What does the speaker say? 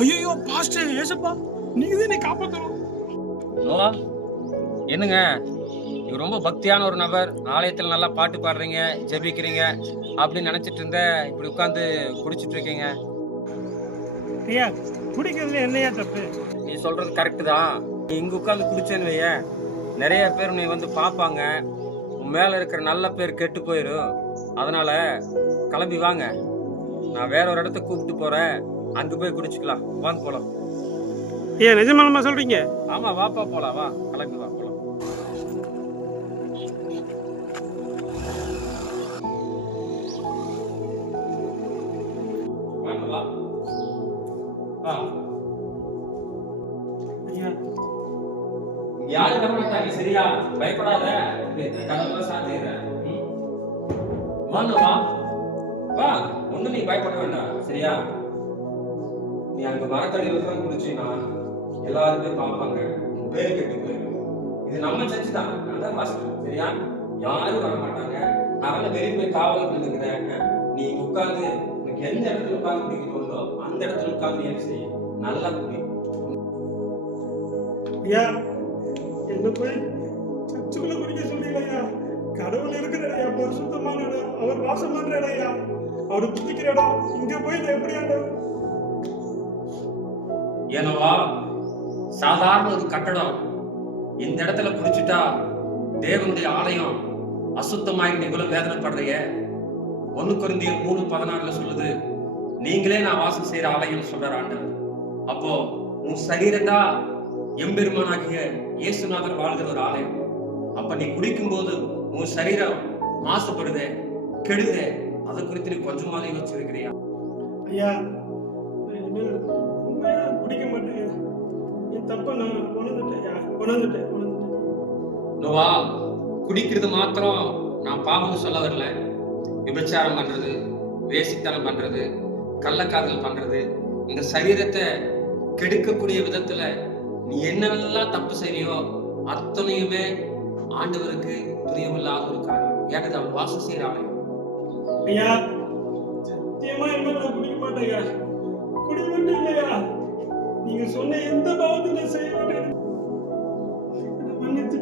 ஐயோ பாஸ்டர் ஏசப்பா, நீங்க தான் என்னை காப்பாத்தணும். நோவா, என்னங்க இவர் ரொம்ப பக்தியான ஒரு நபர், ஆலயத்தில் நல்லா பாட்டு பாடுறீங்க, ஜெபிக்கிறீங்க அப்படின்னு நினைச்சிட்டு இருந்த இப்படி உட்கார்ந்து குடிச்சிட்டு இருக்கீங்க. ஐயா, குடிக்கிறதுல என்னையா தப்பு? நீ சொல்றது கரெக்டு தான். நீ இங்க உட்கார்ந்து குடிச்சேன்னு வைய, நிறைய பேர் நீ வந்து பார்ப்பாங்க, உன் மேல இருக்கிற நல்ல பேர் கெட்டு போயிடும். அதனால கிளம்பி வாங்க, நான் வேற ஒரு இடத்த கூப்பிட்டு போறேன், அங்க போய் குடிச்சுக்கலாம். வாங்க போலாம். ஏன் நிஜமாலுமா சொல்றீங்க? ஆமா, வாப்பா போலாம், வா கிளம்பி வா போலாம். வாங்க வா வா. ஐயா, யாரும் நம்ப மாட்டாங்க, சரியா? பயப்படாத, கதவை சாத்திடுறேன். வாங்க வா வா, ஒண்ணு நீ பயப்பட வேண்டாம், சரியா? நீ அங்க மரத்தடியில தான் குடிச்சீங்கன்னா எல்லாருமே பார்ப்பாங்க, உன் பேரு கெட்டு போயிடும். இது நம்ம சர்ச்சு தான், அதான் பாஸ்டர், சரியா? யாரும் வர மாட்டாங்க. நான் வந்து வெளியே போய் காவல் இருக்கிறேன். நீ உட்கார்ந்து உனக்கு எந்த இடத்துல உட்கார்ந்து குடிக்க தோணுதோ அந்த இடத்துல உட்கார்ந்து என்ன செய்ய, நல்லா குடி. ஐயா, என்ன போய் சர்ச்சுக்குள்ள குடிக்க சொல்றீங்களா? கடவுள் இருக்கிற இடம், பரிசுத்தமான இடம், அவர் வாசம் பண்ற இடம் ஐயா, அவர் குடிக்கிற இடம், இங்க போய் நான் எப்படி ஆண்டவர்? ஏனவா, சாதாரண ஒரு கட்டடம், இந்த இடத்துல குடிச்சுட்டா தேவனுடைய ஆலயம் அசுத்தமாய் நீ இவ்வளவு வேதனைப்படுறீங்க. 1 கொரிந்தியர் 3:16 சொல்லுது, நீங்களே நான் வாசம் செய்யற ஆலயம் சொல்ற ஆண்டவர். அப்போ உன் சரீரத்தா எம்பெருமானாகிய இயேசுநாதர் வாழ்கிற ஒரு ஆலயம். அப்ப நீ குடிக்கும் போது உன் சரீரம் மாசுபடுதே, கெடுதே, அதை குறித்து நீ கொஞ்சமாவது யோசிச்சிருக்கிறியா? ஐயா, உண்மையா குடிக்க மாட்டேன். என் தப்ப நான் உணர்ந்துட்டேன். நோவா, குடிக்கிறது மாத்திரம் நான் பாவம்னு சொல்ல வரல. விபச்சாரம் பண்றது, வேசித்தனம் பண்றது, கள்ளக்காதல் பண்றது, இந்த சரீரத்தை கெடுக்கக்கூடிய விதத்துல நீ என்னெல்லாம் தப்பு செய்யறியோ அத்தனையுமே ஆண்டவருக்கு பிரியமில்லாத ஒரு காரியம். ஏன்னா அவர் வாசம் செய்யற ஆலயம். ஐயா, சத்தியமா இனிமேல் நான் குடிக்க மாட்டேன் ஐயா. குடி மட்டும் இல்லையா, நீங்க சொன்ன எந்த பாவத்தை நான் செய்ய மாட்டேன். மன்னிச்சு